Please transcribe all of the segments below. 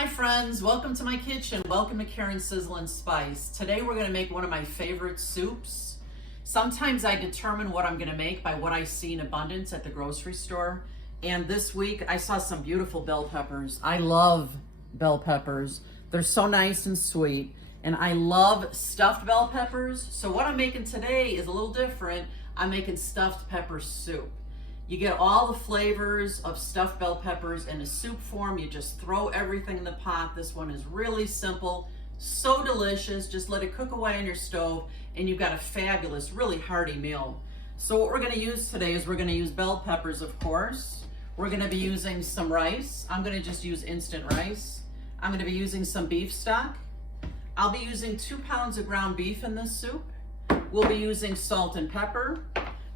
Hi friends, welcome to my kitchen. Welcome to Karen's Sizzle and Spice. Today we're going to make one of my favorite soups. Sometimes I determine what I'm going to make by what I see in abundance at the grocery store. And this week I saw some beautiful bell peppers. I love bell peppers. They're so nice and sweet. And I love stuffed bell peppers. So what I'm making today is a little different. I'm making stuffed pepper soup. You get all the flavors of stuffed bell peppers in a soup form. You just throw everything in the pot. This one is really simple, so delicious. Just let it cook away on your stove and you've got a fabulous, really hearty meal. So what we're gonna use today is we're gonna use bell peppers, of course. We're gonna be using some rice. I'm gonna just use instant rice. I'm gonna be using some beef stock. I'll be using 2 pounds of ground beef in this soup. We'll be using salt and pepper.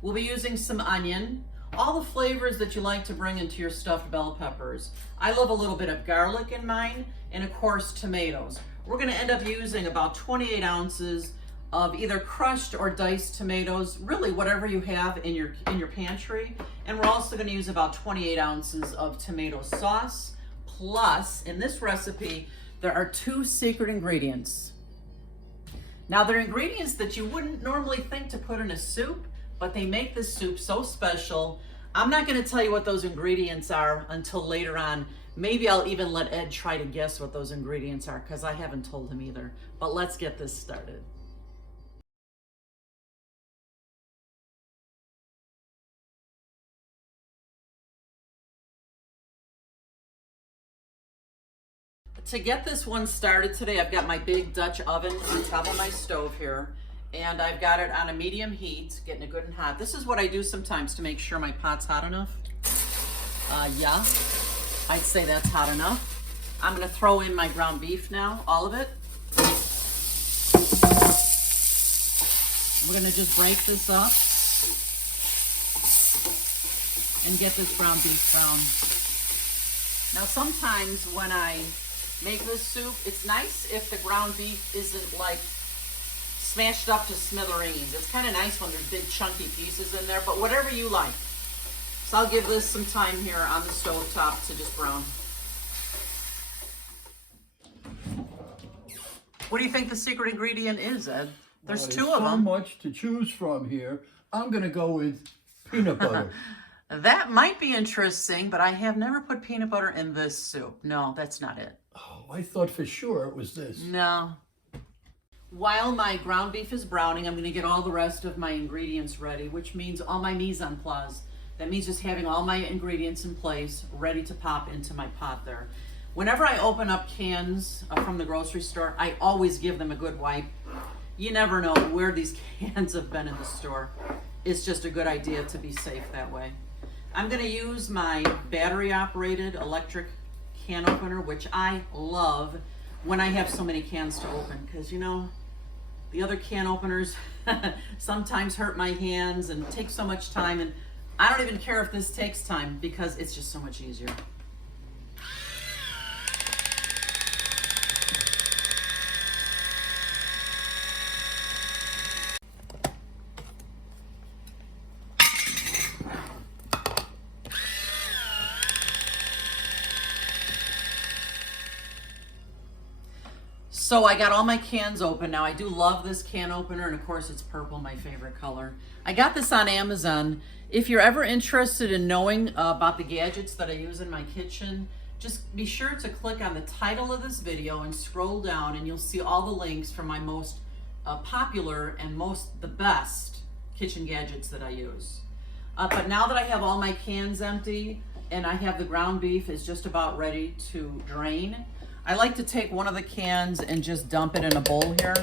We'll be using some onion. All the flavors that you like to bring into your stuffed bell peppers. I love a little bit of garlic in mine, and of course tomatoes. We're gonna end up using about 28 ounces of either crushed or diced tomatoes, really whatever you have in your pantry. And we're also gonna use about 28 ounces of tomato sauce. Plus, in this recipe, there are 2 secret ingredients. Now, they're ingredients that you wouldn't normally think to put in a soup, but they make this soup so special. I'm not going to tell you what those ingredients are until later on. Maybe I'll even let Ed try to guess what those ingredients are because I haven't told him either. But let's get this started. To get this one started today, I've got my big Dutch oven on top of my stove here. And I've got it on a medium heat, getting it good and hot. This is what I do sometimes to make sure my pot's hot enough. Yeah, I'd say that's hot enough. I'm gonna throw in my ground beef now, all of it. We're gonna just break this up and get this ground beef brown. Now sometimes when I make this soup, it's nice if the ground beef isn't like smashed up to smithereens. It's kind of nice when there's big chunky pieces in there, but whatever you like. So I'll give this some time here on the stove top to just brown. What do you think the secret ingredient is, Ed? There's 2 of them. So much to choose from here. I'm gonna go with peanut butter. That might be interesting, but I have never put peanut butter in this soup. No, that's not it. Oh, I thought for sure it was this. No. While my ground beef is browning, I'm going to get all the rest of my ingredients ready, which means all my mise en place. That means just having all my ingredients in place, ready to pop into my pot there. Whenever I open up cans from the grocery store, I always give them a good wipe. You never know where these cans have been in the store. It's just a good idea to be safe that way. I'm going to use my battery-operated electric can opener, which I love when I have so many cans to open, because you know, the other can openers sometimes hurt my hands and take so much time, and I don't even care if this takes time because it's just so much easier. So I got all my cans open now. I do love this can opener, and of course it's purple, my favorite color. I got this on Amazon. If you're ever interested in knowing about the gadgets that I use in my kitchen, just be sure to click on the title of this video and scroll down, and you'll see all the links for my most popular and the best kitchen gadgets that I use. But now that I have all my cans empty and I have the ground beef is just about ready to drain, I like to take one of the cans and just dump it in a bowl here.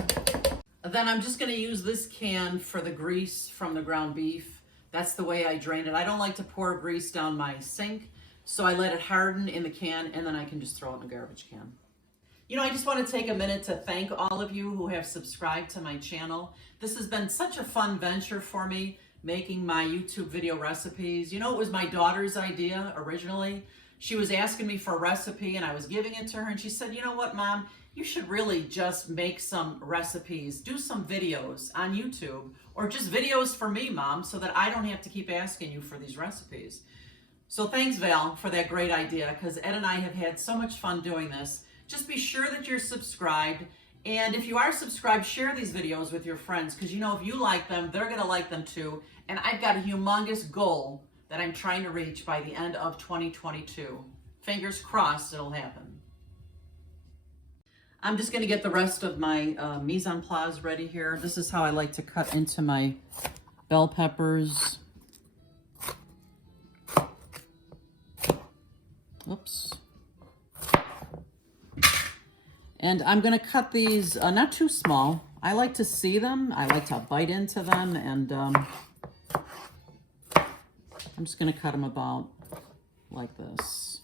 Then I'm just gonna use this can for the grease from the ground beef. That's the way I drain it. I don't like to pour grease down my sink, so I let it harden in the can and then I can just throw it in the garbage can. You know, I just want to take a minute to thank all of you who have subscribed to my channel. This has been such a fun venture for me, making my YouTube video recipes. You know, it was my daughter's idea originally. She was asking me for a recipe and I was giving it to her, and she said, you know what, Mom, you should really just make some recipes, do some videos on YouTube, or just videos for me, Mom, so that I don't have to keep asking you for these recipes. So thanks, Val, for that great idea, because Ed and I have had so much fun doing this. just be sure that you're subscribed. And if you are subscribed, share these videos with your friends, because you know if you like them, they're going to like them too. And I've got a humongous goal that I'm trying to reach by the end of 2022. Fingers crossed it'll happen. I'm just going to get the rest of my mise en place ready here. This is how I like to cut into my bell peppers. Oops. And I'm going to cut these not too small. I like to see them. I like to bite into them. And I'm just going to cut them about like this.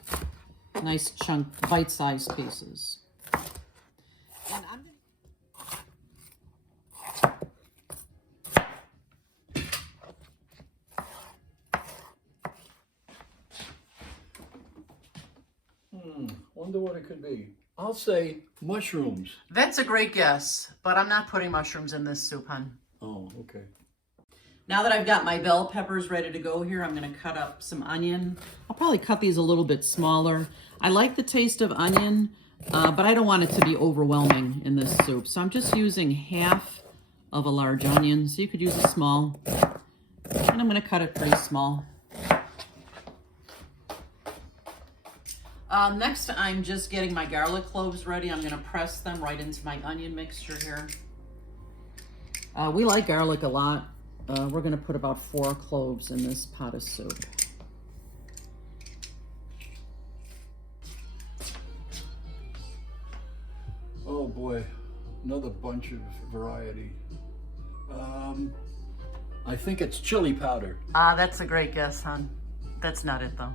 Nice chunk, bite-sized pieces. And I'm wonder what it could be. I'll say mushrooms. That's a great guess, but I'm not putting mushrooms in this soup, hon. Oh, okay. Now that I've got my bell peppers ready to go here, I'm going to cut up some onion. I'll probably cut these a little bit smaller. I like the taste of onion, but I don't want it to be overwhelming in this soup. So I'm just using half of a large onion. So you could use a small. And I'm going to cut it pretty small. Next, I'm just getting my garlic cloves ready. I'm going to press them right into my onion mixture here. We like garlic a lot. We're going to put about 4 cloves in this pot of soup. Oh boy, another bunch of variety. I think it's chili powder. That's a great guess, hon. That's not it, though.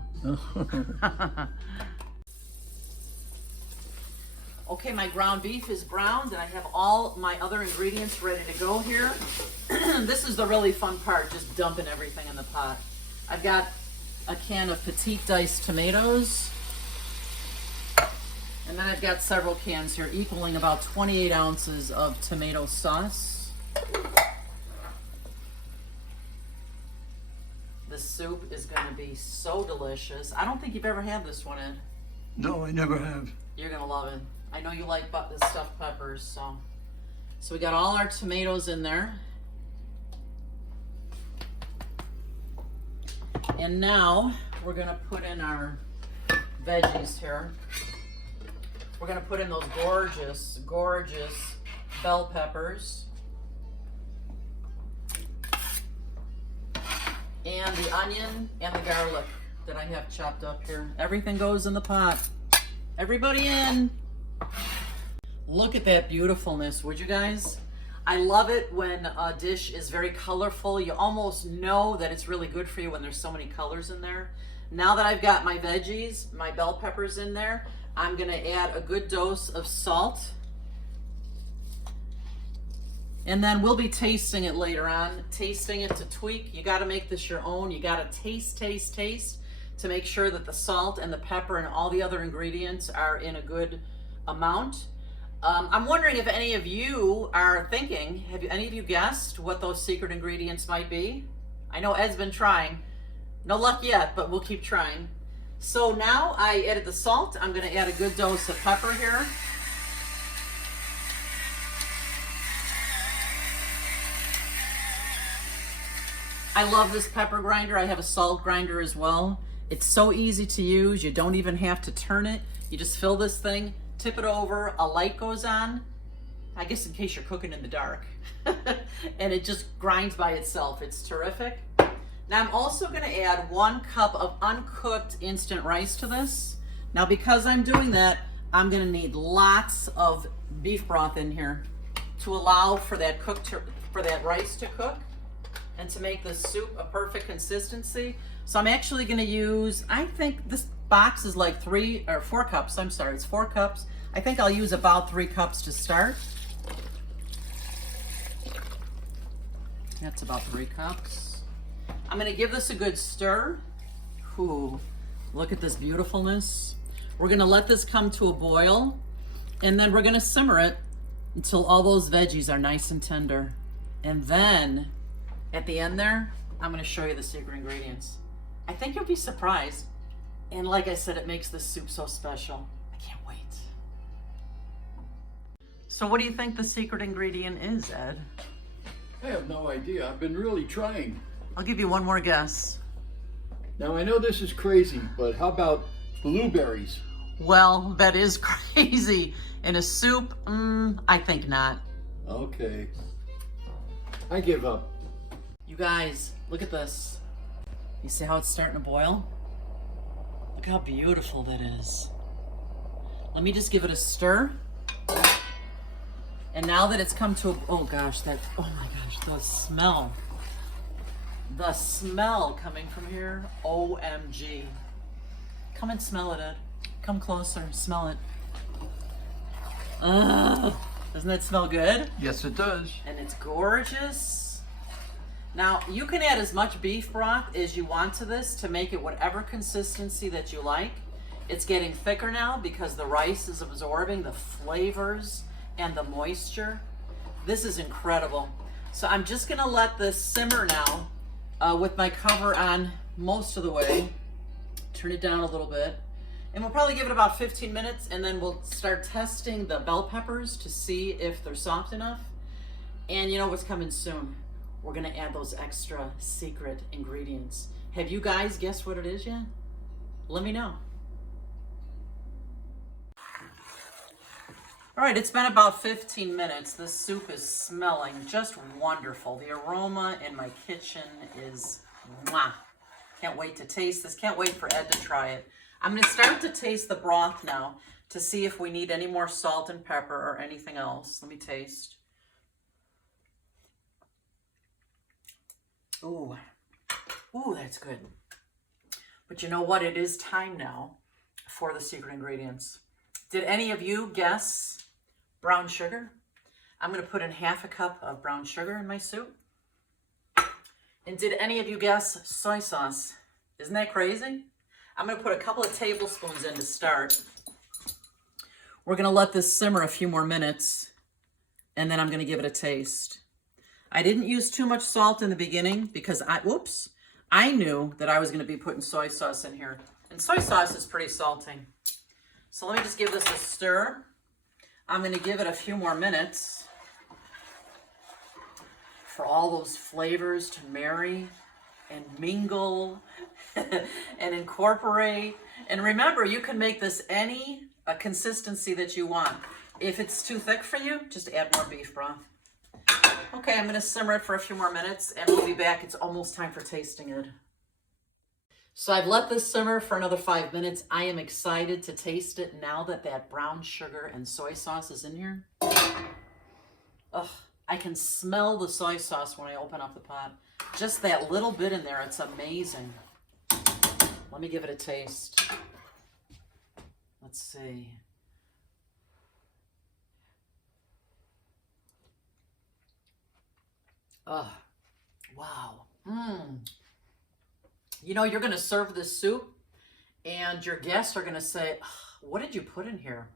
Okay, my ground beef is browned, and I have all my other ingredients ready to go here. This is the really fun part, just dumping everything in the pot. I've got a can of petite diced tomatoes, and then I've got several cans here equaling about 28 ounces of tomato sauce. This soup is going to be so delicious. I don't think you've ever had this one, Ed. No, I never have. You're going to love it. I know you like the stuffed peppers, so we got all our tomatoes in there. And now we're going to put in our veggies here. We're going to put in those gorgeous, gorgeous bell peppers. And the onion and the garlic that I have chopped up here. Everything goes in the pot. Everybody in. Look at that beautifulness, would you guys? I love it when a dish is very colorful. You almost know that it's really good for you when there's so many colors in there. Now that I've got my veggies, my bell peppers in there, I'm gonna add a good dose of salt. And then we'll be tasting it later on, tasting it to tweak. You gotta make this your own. You gotta taste to make sure that the salt and the pepper and all the other ingredients are in a good amount. I'm wondering if any of you are thinking, have any of you guessed what those secret ingredients might be? I know Ed's been trying. No luck yet, but we'll keep trying. So now I added the salt. I'm gonna add a good dose of pepper here. I love this pepper grinder. I have a salt grinder as well. It's so easy to use. You don't even have to turn it. You just fill this thing, tip it over, a light goes on, I guess in case you're cooking in the dark. And it just grinds by itself. It's terrific. Now I'm also gonna add 1 cup of uncooked instant rice to this. Now because I'm doing that, I'm gonna need lots of beef broth in here to allow for that rice to cook and to make the soup a perfect consistency. So I'm actually gonna use, I think this box is like 4 cups, I'm sorry, it's 4 cups. I think I'll use about 3 cups to start. That's about 3 cups. I'm gonna give this a good stir. Ooh, look at this beautifulness. We're gonna let this come to a boil, and then we're gonna simmer it until all those veggies are nice and tender. And then at the end there, I'm gonna show you the secret ingredients. I think you'll be surprised. And like I said, it makes this soup so special. I can't wait. So what do you think the secret ingredient is, Ed? I have no idea. I've been really trying. I'll give you one more guess. Now I know this is crazy, but how about blueberries? Well, that is crazy. In a soup, I think not. Okay. I give up. You guys, look at this. You see how it's starting to boil? Look how beautiful that is. Let me just give it a stir. And now that it's come to a, oh my gosh, the smell. The smell coming from here, OMG. Come and smell it, Ed. Come closer, smell it. Ugh, doesn't that smell good? Yes, it does. And it's gorgeous. Now, you can add as much beef broth as you want to this to make it whatever consistency that you like. It's getting thicker now because the rice is absorbing the flavors and the moisture. This is incredible. So I'm just gonna let this simmer now with my cover on most of the way. Turn it down a little bit. And we'll probably give it about 15 minutes and then we'll start testing the bell peppers to see if they're soft enough. And you know what's coming soon? We're gonna add those extra secret ingredients. Have you guys guessed what it is yet? Let me know. All right, it's been about 15 minutes. This soup is smelling just wonderful. The aroma in my kitchen is mwah. Can't wait to taste this. Can't wait for Ed to try it. I'm gonna start to taste the broth now to see if we need any more salt and pepper or anything else. Let me taste. Ooh, ooh, that's good. But you know what? It is time now for the secret ingredients. Did any of you guess brown sugar? I'm gonna put in half a cup of brown sugar in my soup. And did any of you guess soy sauce? Isn't that crazy? I'm gonna put a couple of tablespoons in to start. We're gonna let this simmer a few more minutes and then I'm gonna give it a taste. I didn't use too much salt in the beginning because I knew that I was gonna be putting soy sauce in here. And soy sauce is pretty salty. So let me just give this a stir. I'm gonna give it a few more minutes for all those flavors to marry and mingle and incorporate. And remember, you can make this any consistency that you want. If it's too thick for you, just add more beef broth. Okay, I'm gonna simmer it for a few more minutes and we'll be back. It's almost time for tasting it. So I've let this simmer for another 5 minutes. I am excited to taste it now that that brown sugar and soy sauce is in here. Ugh, I can smell the soy sauce when I open up the pot. Just that little bit in there, it's amazing. Let me give it a taste. Let's see. Oh, wow. You know, you're going to serve this soup and your guests are going to say, what did you put in here?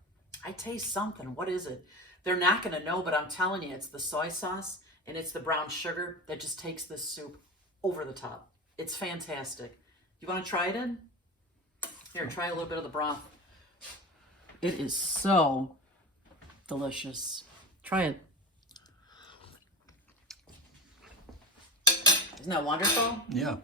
I taste something. What is it? They're not going to know, but I'm telling you, it's the soy sauce and it's the brown sugar that just takes this soup over the top. It's fantastic. You want to try it in? Here, try a little bit of the broth. It is so delicious. Try it. Isn't that wonderful? Yeah.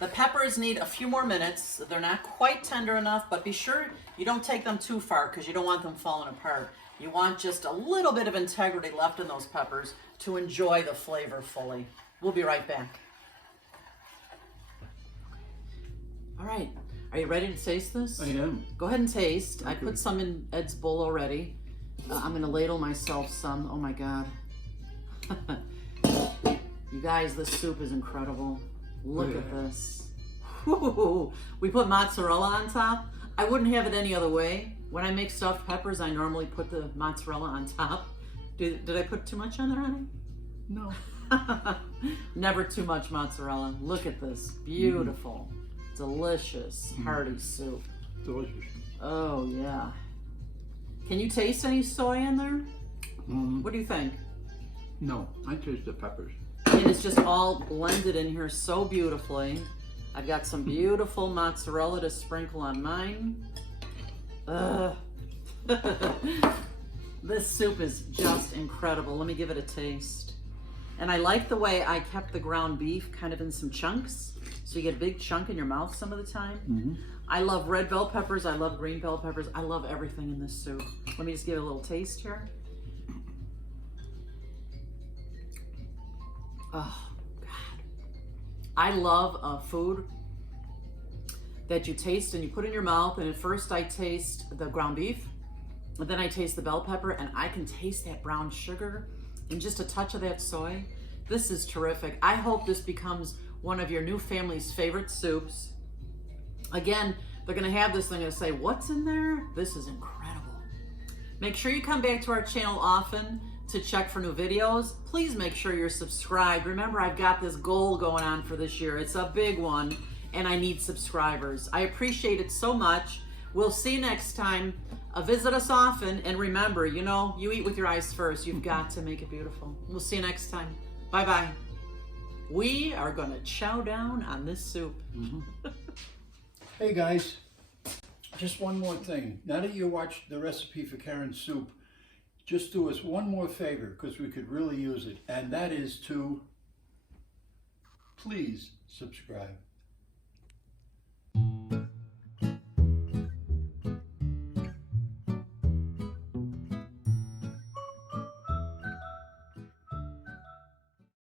The peppers need a few more minutes. They're not quite tender enough, but be sure you don't take them too far because you don't want them falling apart. You want just a little bit of integrity left in those peppers to enjoy the flavor fully. We'll be right back. All right, are you ready to taste this? I am. Go ahead and taste. Okay. I put some in Ed's bowl already. I'm gonna ladle myself some. Oh my God. You guys, this soup is incredible. Look at this. Woo-hoo-hoo. We put mozzarella on top. I wouldn't have it any other way. When I make stuffed peppers, I normally put the mozzarella on top. Did I put too much on there, honey? No. Never too much mozzarella. Look at this. Beautiful. Delicious, hearty soup. Delicious. Oh, yeah. Can you taste any soy in there? What do you think? No, I taste the peppers. And it's just all blended in here so beautifully. I've got some beautiful mozzarella to sprinkle on mine. This soup is just incredible. Let me give it a taste. And I like the way I kept the ground beef kind of in some chunks, so you get a big chunk in your mouth some of the time. Mm-hmm. I love red bell peppers. I love green bell peppers. I love everything in this soup. Let me just give it a little taste here. Oh, God. I love food that you taste and you put in your mouth, and at first I taste the ground beef, and then I taste the bell pepper, and I can taste that brown sugar and just a touch of that soy. This is terrific. I hope this becomes one of your new family's favorite soups. Again, they're gonna have this, they're gonna say, what's in there? This is incredible. Make sure you come back to our channel often to check for new videos. Please make sure you're subscribed. Remember, I've got this goal going on for this year. It's a big one, and I need subscribers. I appreciate it so much. We'll see you next time. Visit us often, and remember, you know, you eat with your eyes first. You've got to make it beautiful. We'll see you next time. Bye-bye. We are gonna chow down on this soup. Mm-hmm. Hey guys, just one more thing. Now that you watched the recipe for Karen's soup, just do us one more favor, because we could really use it, and that is to please subscribe.